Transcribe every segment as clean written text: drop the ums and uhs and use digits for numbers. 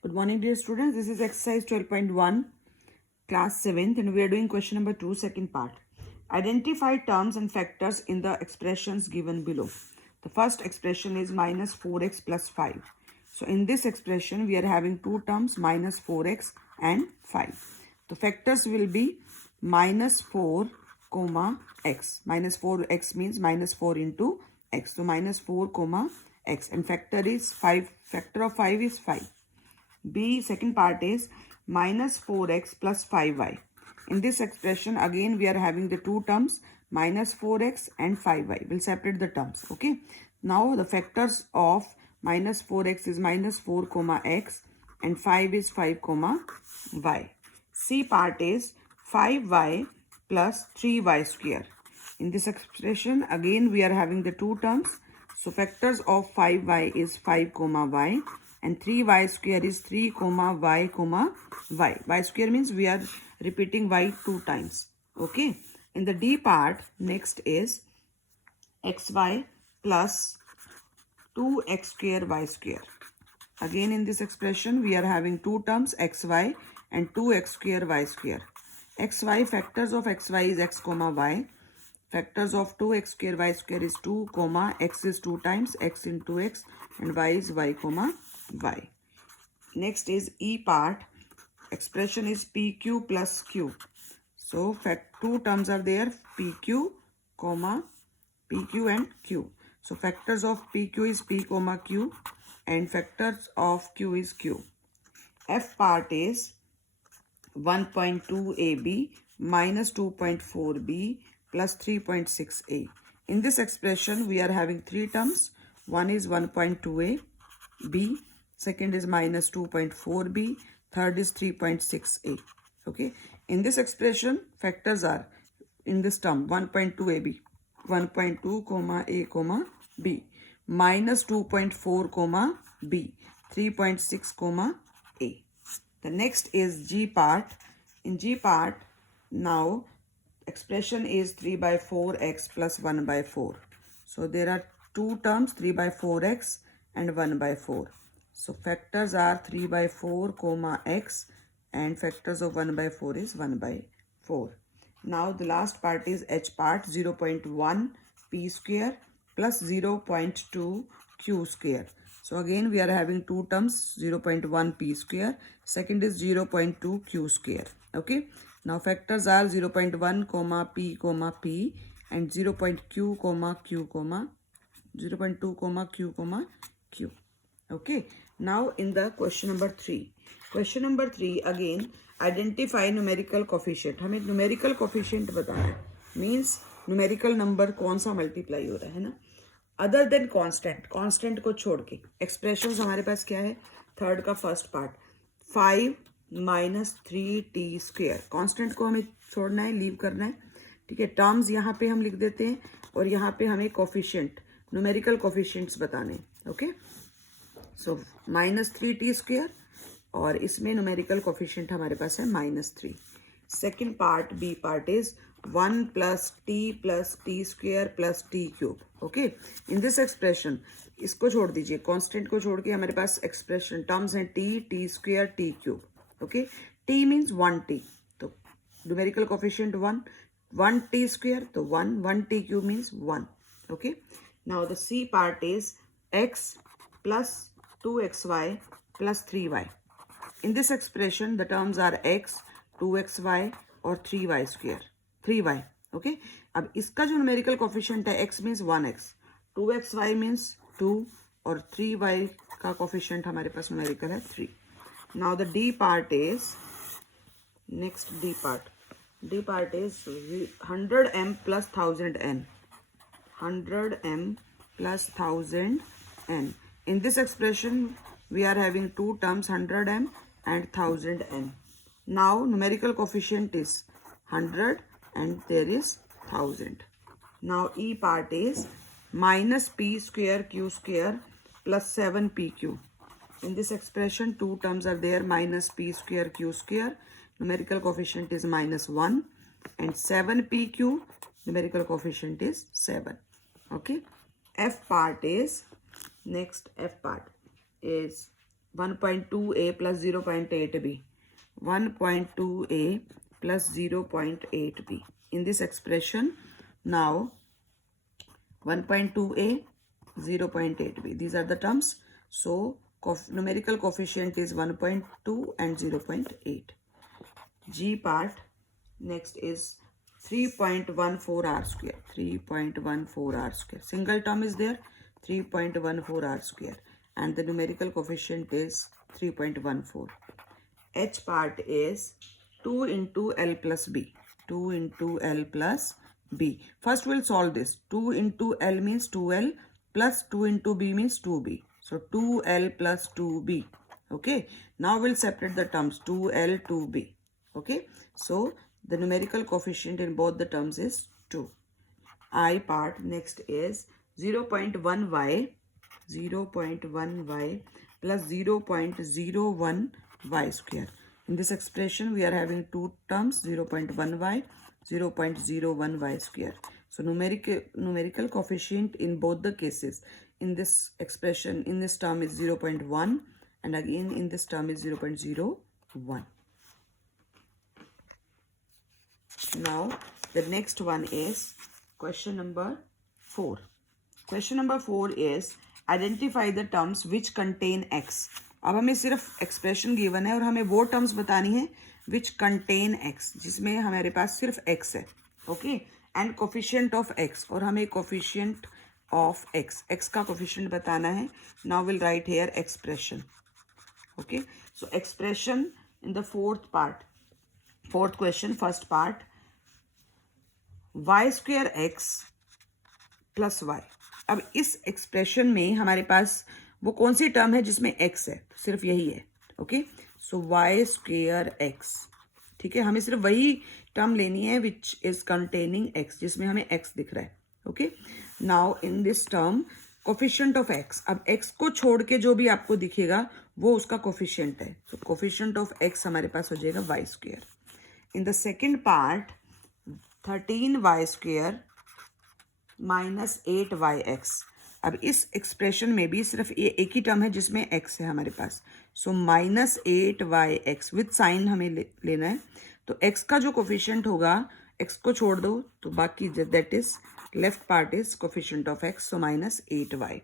Good morning, dear students. This is exercise 12.1, class 7th, and we are doing question number 2, second part. Identify terms and factors in the expressions given below. The first expression is minus 4x plus 5. So in this expression, we are having two terms, minus 4x and 5. The factors will be minus 4 comma x. Minus 4x means minus 4 into x. So minus 4 comma x, and factor is 5. Factor of 5 is 5. B, second part is minus 4x plus 5y. In this expression, again, we are having the two terms, minus 4x and 5y. We'll separate the terms, okay? Now, the factors of minus 4x is minus 4 comma x and 5 is 5 comma y. C part is 5y plus 3y square. In this expression, again, we are having the two terms. So, factors of 5y is 5 comma y and 3y square is 3 comma y comma y. Y square means we are repeating y two times. Okay. In the D part, next is xy plus 2x square y square. Again, in this expression, we are having two terms, xy and 2x square y square. Xy, factors of xy is x comma y. Factors of 2x square y square is 2 comma x is 2 times x into x and y is y comma y. Next is E part. Expression is PQ plus Q. So two terms are there, PQ comma PQ and Q. So factors of PQ is P comma Q and factors of Q is Q. F part is 1.2 AB minus 2.4 B plus 3.6 A. In this expression, we are having three terms. One is 1.2 A B, second is minus 2.4 B, third is 3.6 A. Okay. In this expression, factors are in this term 1.2 AB, 1.2 comma A comma B, minus 2.4 comma B, 3.6 comma A. The next is G part. In G part, now expression is 3 by 4x plus 1 by 4. So there are two terms, 3 by 4x and 1 by 4. So factors are 3 by 4 comma x and factors of 1 by 4 is 1 by 4. Now the last part is H part, 0.1 p square plus 0.2 q square. So again we are having two terms, 0.1 p square, second is 0.2 q square. Okay. Now factors are 0.1 comma p and 0.q comma q comma 0.2 comma q. Okay. Now in the question number 3. Question number 3 again, identify numerical coefficient. हमें numerical coefficient बताना है. Means numerical number कौन सा multiply हो रहा है ना. Other than constant. Constant को छोड़ के. Expressions हमारे पास क्या है? Third का first part. 5 minus 3t square. Constant को हमें छोड़ना है, लीव करना है. ठीक है. Terms यहाँ पे हम लिख देते हैं और यहाँ पे हमें coefficient, numerical coefficients बताने हैं. Okay. So minus 3t square और इसमें न्यूमेरिकल कोफिशिएंट हमारे पास है minus 3. Second part B part is 1 plus t square plus t cube. Okay. In this expression इसको छोड़ दीजिए, कांस्टेंट को छोड़ के हमारे पास एक्सप्रेशन टर्म्स हैं t square t cube. Okay. T means 1t, तो न्यूमेरिकल कोफिशिएंट 1 टी स्क्वेयर तो 1 t cube means 1. Okay. Now the C part is x plus 2xy plus 3y. In this expression, the terms are x, 2xy और 3y square, 3y. Okay. अब इसका जो numerical coefficient है, x means 1x, 2xy means 2 और 3y का coefficient हमारे पास numerical है 3. Now the D part is, next D part. D part is 100m plus 1000n. 100m plus 1000n. In this expression, we are having two terms, 100m and 1000n. Now, numerical coefficient is 100 and there is 1000. Now, E part is minus p square q square plus 7pq. In this expression, two terms are there, minus p square q square. Numerical coefficient is minus 1 and 7pq. Numerical coefficient is 7. Okay. F part is, next F part is 1.2a plus 0.8b, 1.2a plus 0.8b. In this expression, now 1.2a, 0.8b. These are the terms. So numerical coefficient is 1.2 and 0.8. G part, next is 3.14 r square. 3.14 r square. Single term is there, 3.14 r square. And the numerical coefficient is 3.14. H part is 2 into L plus B. 2 into L plus B. First we'll solve this. 2 into L means 2L plus 2 into B means 2B. So 2L plus 2B. Okay. Now we'll separate the terms 2L, 2B. Okay. So the numerical coefficient in both the terms is 2. I part next is 0.1y, 0.1y plus 0.01y square. In this expression, we are having two terms, 0.1y, 0.01y square. So numerical coefficient in both the cases, in this expression, in this term is 0.1 and again in this term is 0.01. Now the next one is question number 4. Question number 4 is identify the terms which contain x. अब हमें सिर्फ expression given है और हमें वो terms बतानी है which contain x, जिसमें हमारे पास सिर्फ एक्स है. Okay. And coefficient of x, और हमें कोफिशिएंट ऑफ एक्स का कोफिशिएंट बताना है. Now will write here expression. Okay. So expression in the fourth question, first part, y square x plus y. अब इस एक्सप्रेशन में हमारे पास वो कौन सी टर्म है जिसमें एक्स है? सिर्फ यही है. ओके. सो वाई स्क्वेयर एक्स. ठीक है. हमें सिर्फ वही टर्म लेनी है विच इज कंटेनिंग एक्स, जिसमें हमें एक्स दिख रहा है. Okay. Now in this term coefficient of x. अब एक्स को छोड़ के जो भी आपको दिखेगा वो उसका कोफिशिएंट है. सो कोफिशिएंट ऑफ एक्स हमारे पास हो जाएगा y square. In the second part 13y square minus 8yx. अब इस एक्सप्रेशन में भी सिर्फ ये एक ही टर्म है जिसमें x है हमारे पास. So minus 8yx with sign हमें लेना है. तो x का जो कोफिशिएंट होगा, x को छोड़ दो तो बाकी that is left part is coefficient of x. So minus 8y.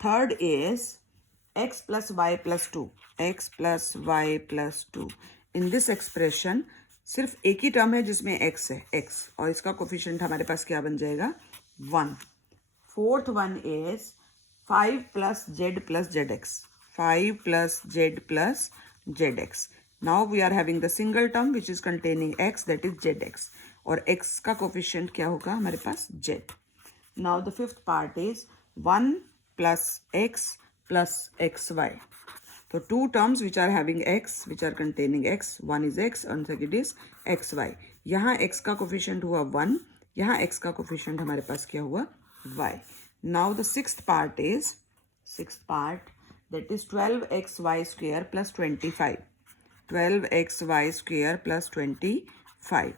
Third is x plus y plus 2. x plus y plus 2. In this expression सिर्फ एक ही टर्म है जिसमें x है, x, और इसका कोफिशिएंट हमारे पास क्या बन जाएगा? 1. Fourth one is 5 plus z plus z x. 5 plus z plus z x. Now we are having the single term which is containing x, that is z x, और x का coefficient क्या होगा हमारे पास? Z. Now the fifth part is 1 plus x plus x y. So two terms which are having x, which are containing x, one is x and second is xy. यहाँ x का coefficient हुआ 1, यहाँ x का coefficient हमारे पास क्या हुआ? y. Now the sixth part that is 12xy square plus 25. 12xy square plus 25.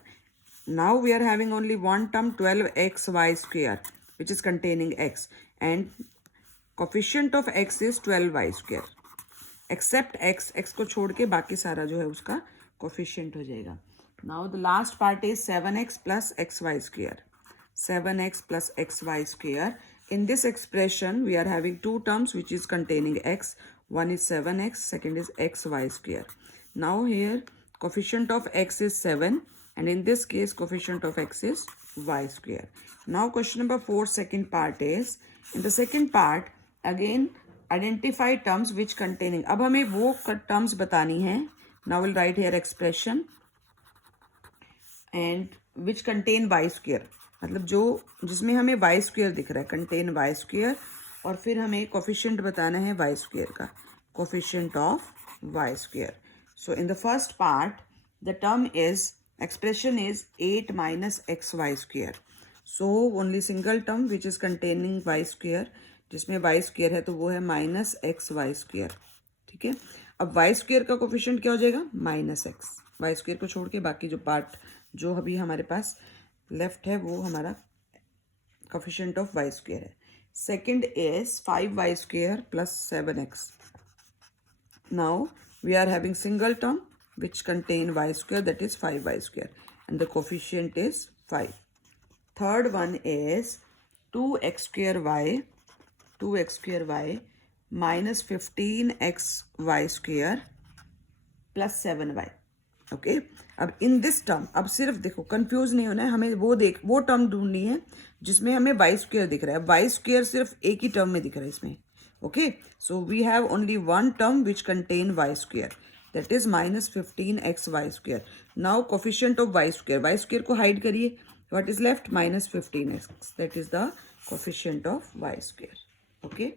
Now we are having only one term, 12xy square, which is containing x, and coefficient of x is 12y square. Except x को छोड़ के बाकी सारा जो है उसका coefficient हो जाएगा. Now the last part is 7x plus x y square. 7x plus x y square. In this expression we are having two terms which is containing x. One is 7x, second is x y square. Now here coefficient of x is 7 and in this case coefficient of x is y square. Now question number 4, second part is, in the second part again identify terms which containing. अब हमें वो terms बतानी है. Now we'll write here expression and which contain y square. मतलब जो जिसमें हमें y square दिख रहा है, contain y square, और फिर हमें coefficient बताना है y square का, coefficient of y square. So in the first part the term is, expression is 8 minus xy square. So only single term which is containing y square, जिसमें y square है तो वो है minus x y square. ठीक है. अब y square का coefficient क्या हो जाएगा? Minus x. y स्क्वेयर को छोड़ के बाकी जो पार्ट जो अभी हमारे पास लेफ्ट है वो हमारा कोफिशिएंट ऑफ y स्क्वेयर है. Second is 5y square plus 7x. Now we are having single term which contain y square, that is 5y square, and the coefficient is 5. Third one is 2x square y minus 15xy square plus 7y. Okay अब in this term, अब सिर्फ देखो confuse नहीं होना है हमें, वो term ढूंढनी है जिसमें हमें वाई स्क्वेयर दिख रहा है. वाई स्क्वेयर सिर्फ एक ही टर्म में दिख रहा है इसमें. Okay so we have only one term which contain y square, that is minus 15xy square. Now coefficient of y square को हाइड करिए. What is left? Minus 15x, that is the coefficient of y square. Okay